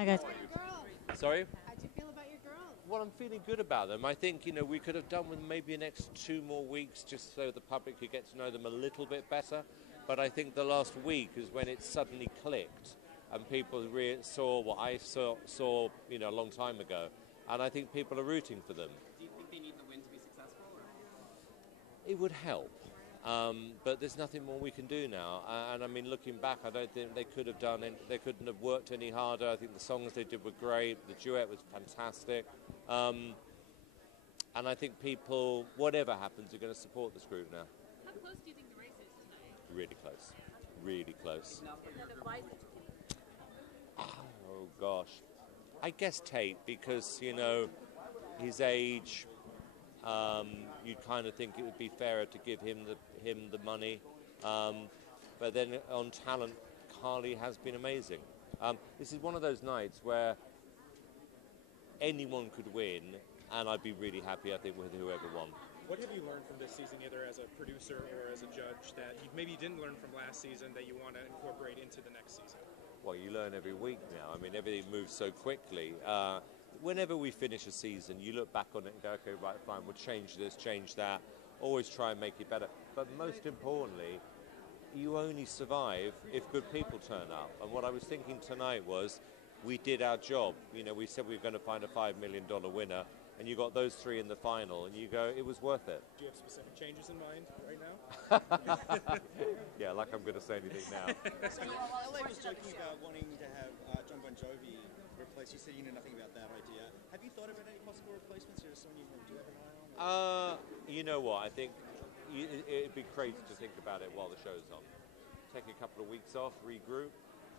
Hi, guys. Sorry? How'd you feel about your girls? Well, I'm feeling good about them. I think, we could have done with maybe an extra 2 more weeks just so the public could get to know them a little bit better. But I think the last week is when it suddenly clicked and people saw what I saw, a long time ago. And I think people are rooting for them. Do you think they need the win to be successful? Or? It would help. But there's nothing more we can do now. And I mean, looking back, I don't think they could have done it. They couldn't have worked any harder. I think the songs they did were great. The duet was fantastic. And I think people, whatever happens, are going to support this group now. How close do you think the race is tonight? Really close. Really close. Oh, gosh. I guess Tate, because, his age, you'd kind of think it would be fairer to give him the money. But then on talent, Carly has been amazing. This is one of those nights where anyone could win, and I'd be really happy, I think, with whoever won. What have you learned from this season, either as a producer or as a judge, that you maybe didn't learn from last season that you want to incorporate into the next season? Well, you learn every week now. I mean, everything moves so quickly. Whenever we finish a season, you look back on it and go, okay, right, fine, we'll change this, change that, always try and make it better. But most importantly, you only survive if good people turn up. And what I was thinking tonight was, we did our job. We said we were going to find a $5 million winner, and you got those 3 in the final, and you go, it was worth it. Do you have specific changes in mind right now? Yeah, like I'm going to say anything now. So LA was joking about wanting to have John Bon Jovi replaced. You said you know nothing about that idea. Have you thought about any possible replacements? Or is someone you do have an eye on? You know what? I think it'd be crazy to think about it while the show's on. Take a couple of weeks off, regroup.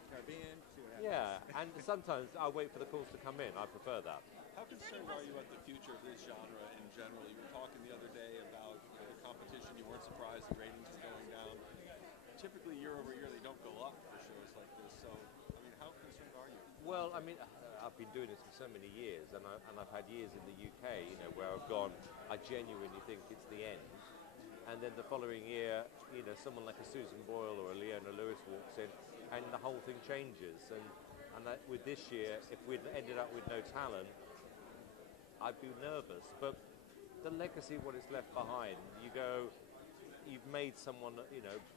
Caribbean, see what happens. Yeah, and sometimes I'll wait for the calls to come in. I prefer that. How concerned are you at the future of this genre in general? You were talking the other day about the competition. You weren't surprised the ratings are going down. Typically, year over year, they don't go up for shows like this. So, I mean, how concerned are you? Well, I mean, I've been doing this for so many years, and I've had years in the UK, where I've gone, I genuinely think it's the end. And then the following year, someone like a Susan Boyle or a Leona Lewis walks in, and the whole thing changes. And that with this year, if we'd ended up with no talent, I'd be nervous. But the legacy, what it's left behind, you've made someone,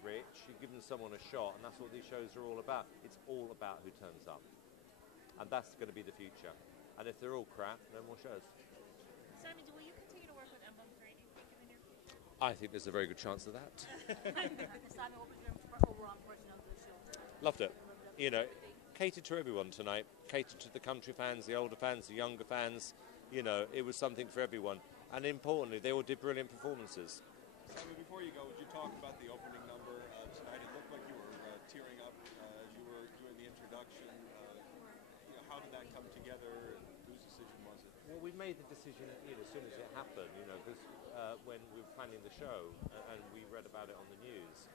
rich, you've given someone a shot, and that's what these shows are all about. It's all about who turns up. And that's going to be the future. And if they're all crap, no more shows. Simon, will you continue to work with M13, do you think, in the near future? I think there's a very good chance of that. Simon, what was your overall impression of the show? Loved it. Catered to everyone tonight. Catered to the country fans, the older fans, the younger fans. It was something for everyone. And importantly, they all did brilliant performances. Simon, before you go, would you talk about the opening number tonight? It looked like you were tearing up as you were doing the introduction. How did that come together, and whose decision was it? Well, we made the decision as soon as it happened, because when we were planning the show and we read about it on the news,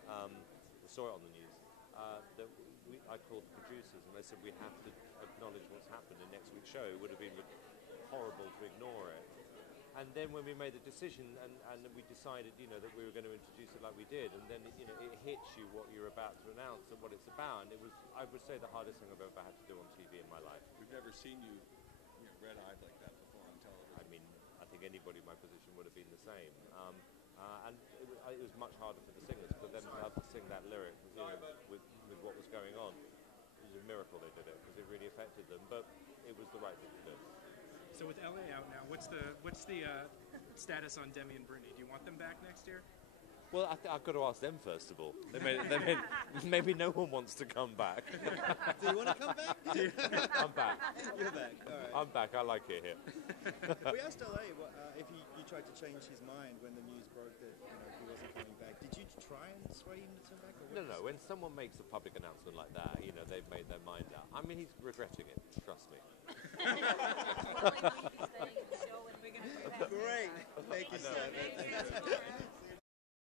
we saw it on the news, I called the producers and they said we have to acknowledge what's happened in next week's show. It would have been horrible to ignore it. And then when we made the decision and we decided, that we were going to introduce it like we did, and then, it hits you what you're about to announce and what it's about. And it was, I would say, the hardest thing I've ever had to do on TV in my life. We've never seen you, red-eyed like that before on television. I mean, I think anybody in my position would have been the same. And it was much harder for the singers, for them to have to sing that lyric, with what was going on. It was a miracle they did it, because it really affected them, but it was the right thing to do. So with LA out now, what's the status on Demi and Brittany? Do you want them back next year? Well, I've got to ask them first of all. Maybe no one wants to come back. Do you want to come back? I'm back. You're back. All right. I'm back. I like it here. We asked LA if he tried to change his mind when the news broke that he wasn't coming back. Did you try and sway him to come back? Or No. When someone makes a public announcement like that, they've made their mind up. I mean, he's regretting it. Trust me. Great. Thank you, Simon.